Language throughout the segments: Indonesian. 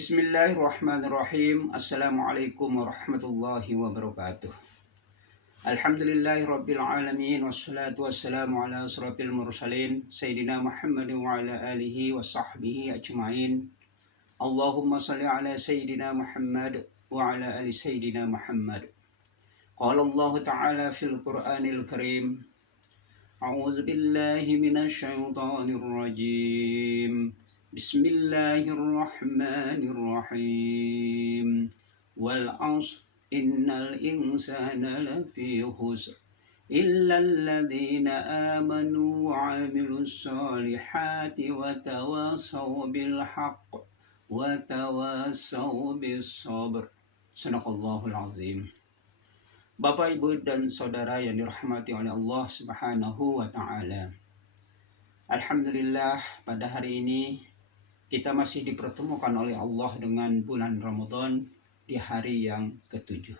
Bismillahirrahmanirrahim. Assalamualaikum warahmatullahi wabarakatuh. Alhamdulillahi rabbil alamin. Wassalatu wassalamu ala asrafil mursalin Sayyidina Muhammad wa ala alihi wa sahbihi ajma'in. Allahumma salli ala Sayyidina Muhammad wa ala ali Sayyidina Muhammad. Qala Allah ta'ala fil Qur'anil Karim, A'udzu billahi minasy syaithanir rajim. Bismillahirrahmanirrahim. Wal 'ashr innal insana lafi khusr illal ladzina amanu wa 'amilus solihati wa tawassaw bil haqq wa tawassaw bis sabr. Sadaqallahul azim. Bapak, Ibu, dan Saudara yang dirahmati oleh Allah Subhanahu wa Ta'ala. Alhamdulillah, pada hari ini kita masih dipertemukan oleh Allah dengan bulan Ramadan di hari yang ke-7.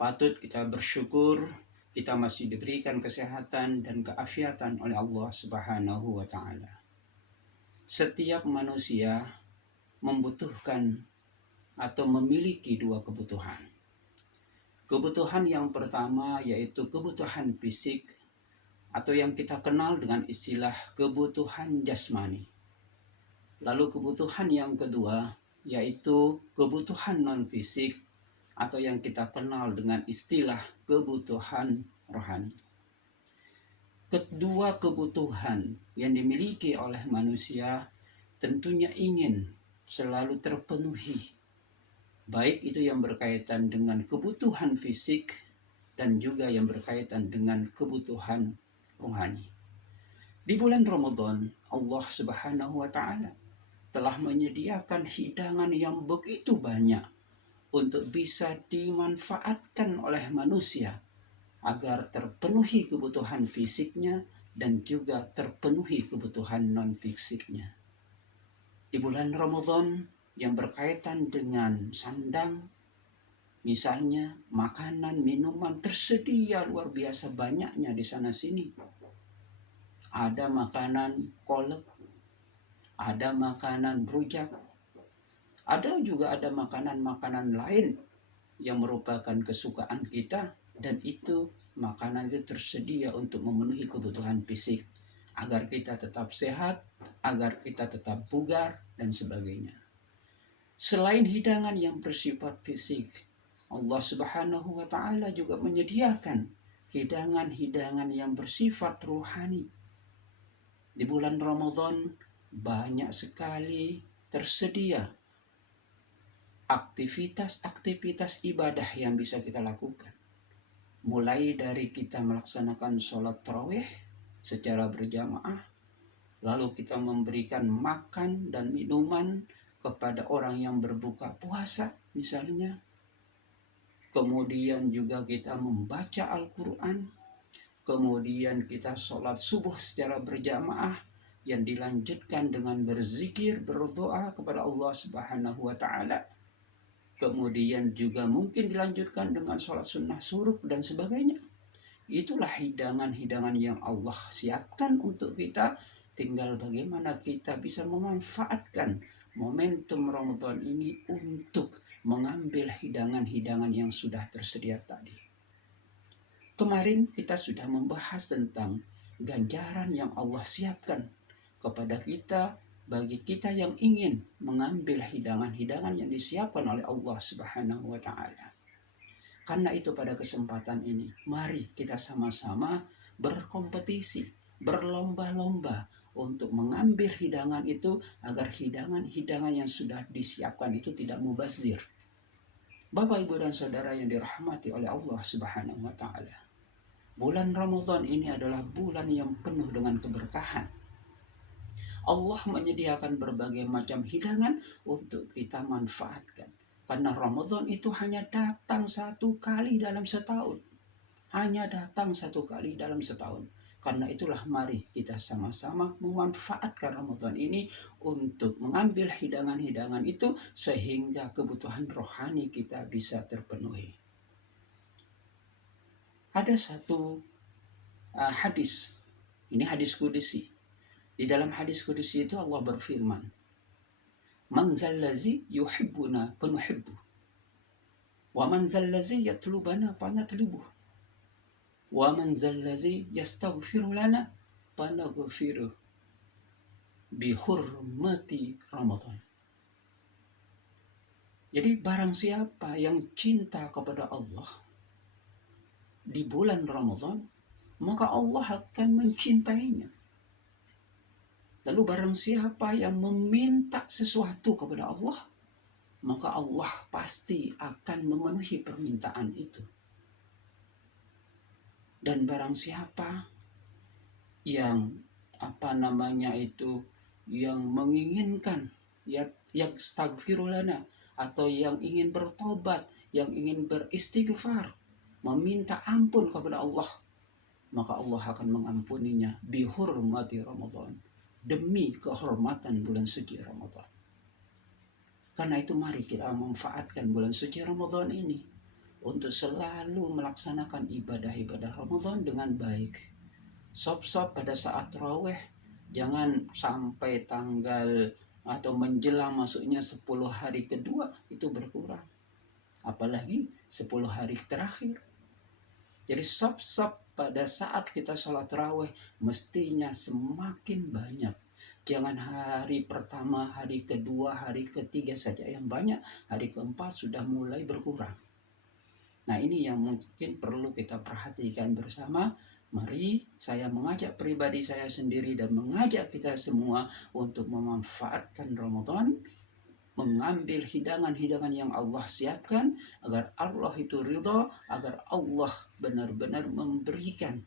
Patut kita bersyukur kita masih diberikan kesehatan dan keafiatan oleh Allah Subhanahu wa Ta'ala. Setiap manusia membutuhkan atau memiliki dua kebutuhan. Kebutuhan yang pertama yaitu kebutuhan fisik atau yang kita kenal dengan istilah kebutuhan jasmani. Lalu kebutuhan yang kedua yaitu kebutuhan non-fisik atau yang kita kenal dengan istilah kebutuhan rohani. Kedua kebutuhan yang dimiliki oleh manusia tentunya ingin selalu terpenuhi, baik itu yang berkaitan dengan kebutuhan fisik dan juga yang berkaitan dengan kebutuhan rohani. Di bulan Ramadan, Allah Subhanahu wa Ta'ala telah menyediakan hidangan yang begitu banyak untuk bisa dimanfaatkan oleh manusia agar terpenuhi kebutuhan fisiknya dan juga terpenuhi kebutuhan non-fisiknya. Di bulan Ramadan yang berkaitan dengan sandang, misalnya makanan, minuman tersedia luar biasa banyaknya di sana sini. Ada makanan kolak, ada makanan rujak, ada makanan-makanan lain yang merupakan kesukaan kita, dan itu makanan itu tersedia untuk memenuhi kebutuhan fisik agar kita tetap sehat, agar kita tetap bugar dan sebagainya. Selain hidangan yang bersifat fisik, Allah Subhanahu wa Ta'ala juga menyediakan hidangan-hidangan yang bersifat rohani. Di bulan Ramadan banyak sekali tersedia aktivitas-aktivitas ibadah yang bisa kita lakukan. Mulai dari kita melaksanakan sholat tarawih secara berjamaah, lalu kita memberikan makan dan minuman kepada orang yang berbuka puasa misalnya. Kemudian juga kita membaca Al-Quran. Kemudian kita sholat subuh secara berjamaah yang dilanjutkan dengan berzikir, berdoa kepada Allah Subhanahu wa Ta'ala. Kemudian juga mungkin dilanjutkan dengan sholat sunnah suruk dan sebagainya. Itulah hidangan-hidangan yang Allah siapkan untuk kita. Tinggal bagaimana kita bisa memanfaatkan momentum Ramadan ini untuk mengambil hidangan-hidangan yang sudah tersedia tadi. Kemarin kita sudah membahas tentang ganjaran yang Allah siapkan kepada kita bagi kita yang ingin mengambil hidangan-hidangan yang disiapkan oleh Allah Subhanahu wa Ta'ala. Karena itu pada kesempatan ini, mari kita sama-sama berkompetisi, berlomba-lomba untuk mengambil hidangan itu agar hidangan-hidangan yang sudah disiapkan itu tidak mubazir. Bapak, Ibu, dan Saudara yang dirahmati oleh Allah Subhanahu wa Ta'ala. Bulan Ramadan ini adalah bulan yang penuh dengan keberkahan. Allah menyediakan berbagai macam hidangan untuk kita manfaatkan. Karena Ramadan itu hanya datang satu kali dalam setahun. Hanya datang satu kali dalam setahun. Karena itulah mari kita sama-sama memanfaatkan Ramadan ini untuk mengambil hidangan-hidangan itu sehingga kebutuhan rohani kita bisa terpenuhi. Ada satu hadis, ini hadis kudusi. Di dalam hadis kudusi itu Allah berfirman, Man zallazi yuhibbuna fanuhibbu. Wa man zallazi yatlubana fanatlubuh. Wa man zallazi yastaghfiru lana fanaghfiruh. Bi hurmati Ramadan. Jadi barang siapa yang cinta kepada Allah di bulan Ramadan, maka Allah akan mencintainya. Lalu barang siapa yang meminta sesuatu kepada Allah, maka Allah pasti akan memenuhi permintaan itu. Dan barang siapa yang yang menginginkan yang stagfirulana, atau yang ingin bertobat, yang ingin beristighfar, meminta ampun kepada Allah, maka Allah akan mengampuninya bihurmati Ramadan, demi kehormatan bulan suci Ramadan. Karena itu mari kita memanfaatkan bulan suci Ramadan ini untuk selalu melaksanakan ibadah-ibadah Ramadan dengan baik. Sop-sop pada saat tarawih, jangan sampai tanggal atau menjelang masuknya 10 hari kedua itu berkurang. Apalagi 10 hari terakhir. Jadi sop-sop pada saat kita sholat tarawih mestinya semakin banyak. Jangan hari pertama, hari kedua, hari ketiga saja yang banyak, hari keempat sudah mulai berkurang. Nah, ini yang mungkin perlu kita perhatikan bersama. Mari saya mengajak pribadi saya sendiri dan mengajak kita semua untuk memanfaatkan Ramadan, mengambil hidangan-hidangan yang Allah siapkan agar Allah itu ridha, agar Allah benar-benar memberikan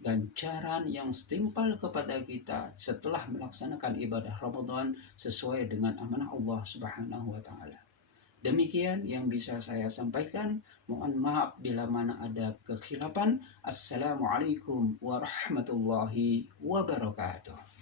ganjaran yang setimpal kepada kita setelah melaksanakan ibadah Ramadan sesuai dengan amanah Allah Subhanahu wa taala. Demikian yang bisa saya sampaikan. Mohon maaf bila mana ada kekhilafan. Assalamualaikum warahmatullahi wabarakatuh.